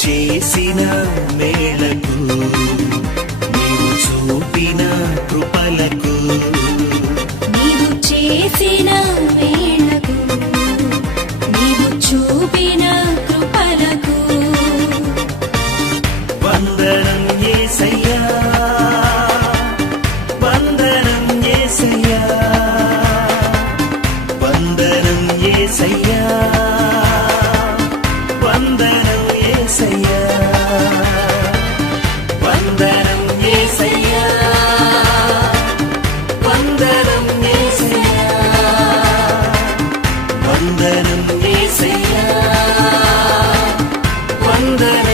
చేసిన మేళకు నీవు చూపిన కృపలకు నీవు చేసిన మేళకు నీవు చూపిన కృపలకు వందనం యేసయ్యా వందనం యేసయ్యా వందనం యేసయ్యా వందనం యేసయ్యా వందనం యేసయ్యా వందనం యేసయ్యా వందనం యేసయ్యా వందనం